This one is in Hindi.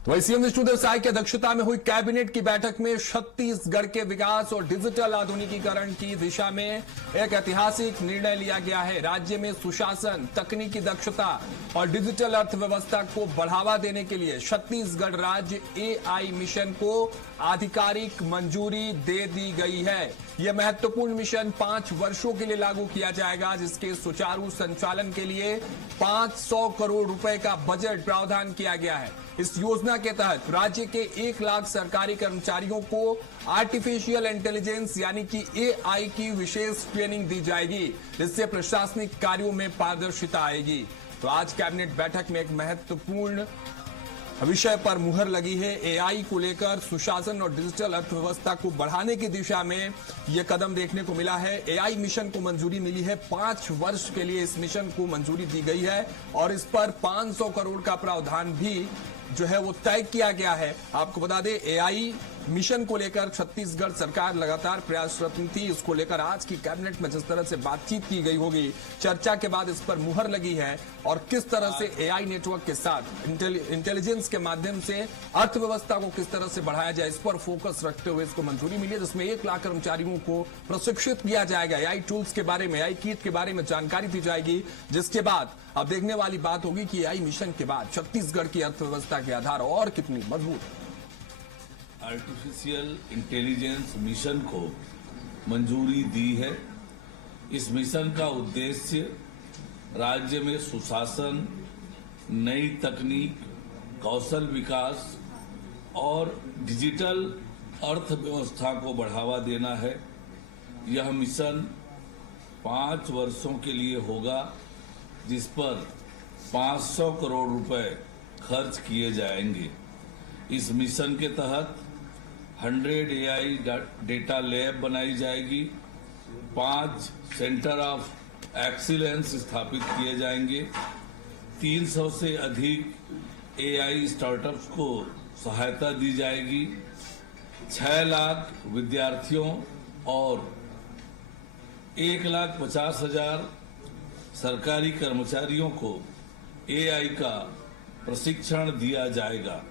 तो वही सीएम विष्णुदेव साय की अध्यक्षता में हुई कैबिनेट की बैठक में छत्तीसगढ़ के विकास और डिजिटल आधुनिकीकरण की दिशा में एक ऐतिहासिक निर्णय लिया गया है। राज्य में सुशासन, तकनीकी दक्षता और डिजिटल अर्थव्यवस्था को बढ़ावा देने के लिए छत्तीसगढ़ राज्य एआई मिशन को आधिकारिक मंजूरी दे दी गई है। यह महत्वपूर्ण मिशन 5 वर्षों के लिए लागू किया जाएगा, जिसके सुचारू संचालन के लिए 500 करोड़ रुपए का बजट प्रावधान किया गया है। इस योजना के तहत राज्य के 1 लाख सरकारी कर्मचारियों को आर्टिफिशियल इंटेलिजेंस यानी कि एआई की विशेष ट्रेनिंग दी जाएगी, जिससे प्रशासनिक कार्यों में पारदर्शिता आएगी। तो आज कैबिनेट बैठक में एक महत्वपूर्ण विषय पर मुहर लगी है। एआई को लेकर सुशासन और डिजिटल अर्थव्यवस्था को बढ़ाने की दिशा में यह कदम देखने को मिला है। एआई मिशन को मंजूरी मिली है। 5 वर्ष के लिए इस मिशन को मंजूरी दी गई है और इस पर 500 करोड़ का प्रावधान भी जो है वो तय किया गया है। आपको बता दें, एआई मिशन को लेकर छत्तीसगढ़ सरकार लगातार प्रयासरत थी। इसको लेकर आज की कैबिनेट में जिस तरह से बातचीत की गई होगी, चर्चा के बाद इस पर मुहर लगी है और किस तरह से एआई नेटवर्क के साथ इंटेलिजेंस के माध्यम से अर्थव्यवस्था को किस तरह से बढ़ाया जाए, इस पर फोकस रखते हुए इसको मंजूरी मिली है, जिसमें 1 लाख कर्मचारियों को प्रशिक्षित किया जाएगा। एआई टूल्स के बारे में, एआई किट के बारे में जानकारी दी जाएगी, जिसके बाद अब देखने वाली बात होगी कि एआई मिशन के बाद छत्तीसगढ़ की अर्थव्यवस्था के आधार और कितनी मजबूत है। आर्टिफिशियल इंटेलिजेंस मिशन को मंजूरी दी है। इस मिशन का उद्देश्य राज्य में सुशासन, नई तकनीक, कौशल विकास और डिजिटल अर्थव्यवस्था को बढ़ावा देना है। यह मिशन 5 वर्षों के लिए होगा, जिस पर 500 करोड़ रुपए खर्च किए जाएंगे। इस मिशन के तहत 100 एआई डेटा लैब बनाई जाएगी, 5 सेंटर ऑफ एक्सीलेंस स्थापित किए जाएंगे, 300 से अधिक एआई स्टार्टअप्स को सहायता दी जाएगी, 6 लाख विद्यार्थियों और 1,50,000 सरकारी कर्मचारियों को एआई का प्रशिक्षण दिया जाएगा।